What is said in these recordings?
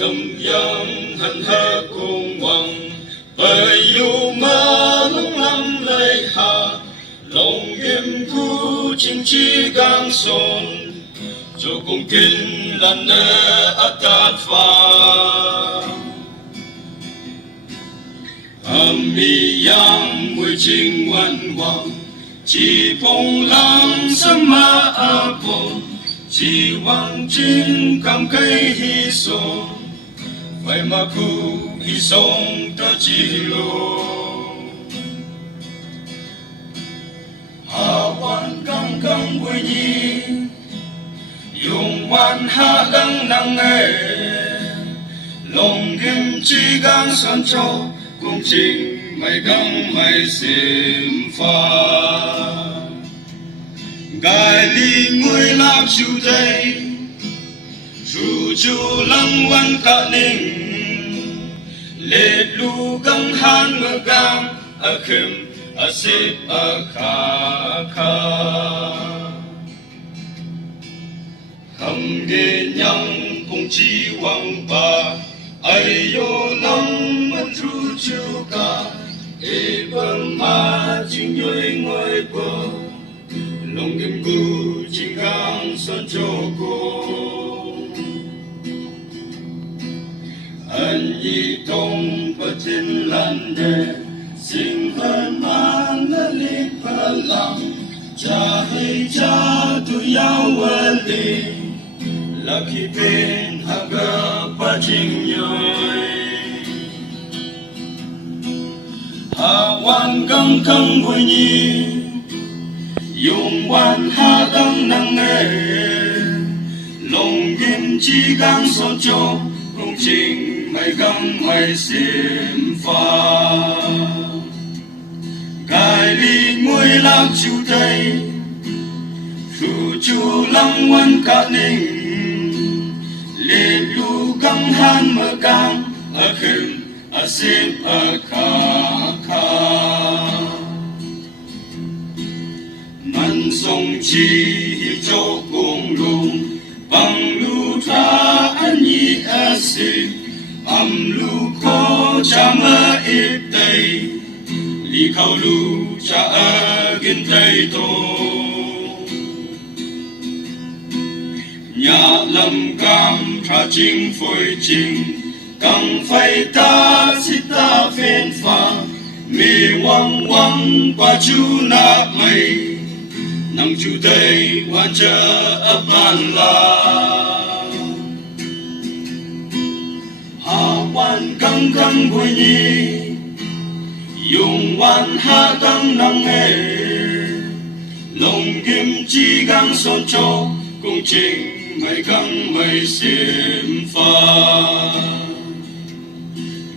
tâm yang hân hơ cùng hoàng bởi yêu mà lung lâm lấy hạ lòng nghiêm khu chính trị gang son cho cùng kinh lần nơ atat pha ami yang mùi chính văn hoàng chỉ phong lang sama apon chỉ hoàng chính cầm cây hi son phải mà khu hi son ta chỉ lo hà quan căng căng vui nhi dùng quan hạ găng năng nghề lòng kim chi gang son châu công trình mày găng mày xiêm pha gai li người lạc chiu tây ru chu lăng văn cả ninh lệ lu găng han mơ gam a khim a sip a kha kha kham ge nhang công chi wang ba ai yo long mất ru chu ca e bang ma chinh nhoi ngoi bờ lòng kim cu chinh gang son cho cô anh yi tông bất tin lan đề sinh hơn man la li pa lang cha hay cha tu yao wa li lucky pen haga pa ching nhoi hà wan găng căng vui nhi dùng quan hạ găng năng nghề lòng nghiêm chi gang son cho công trình mày găng mày xiêm pha gai li ngôi lạc chiu tây ru chu lăng văn cả ninh lệ lu găng han mơ gang a khim a sip a kha kha man song chi hi châu cùng lùng bằng lu tra an yi a si am lu ko cha mơ ít tây li khâu lu cha a gin tây tô nhà lâm cam tra chính phơi chính căng phai ta sit ta phen pha mi wang wang qua chu na mây nang chu tây quan cha apan la hà quan căng căng vui nhi dùng quan hạ căng năng nghề lòng kim chi gang son cho công trình mày căng mày xiêm pha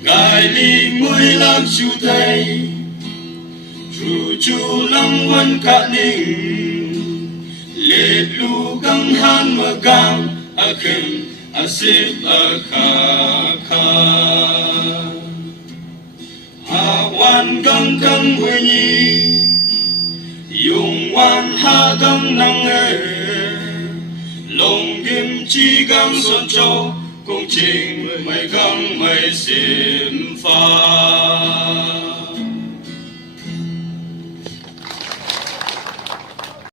gai li ngôi lạc chiu tây ru chu lăng văn cả ninh lệ lu găng han mơ gang a khim a sip a kha kha hà wan găng găng vui nhi dùng quan hạ găng năng nghề lòng kim chi gang son cho công trình mày găng mày xiêm pha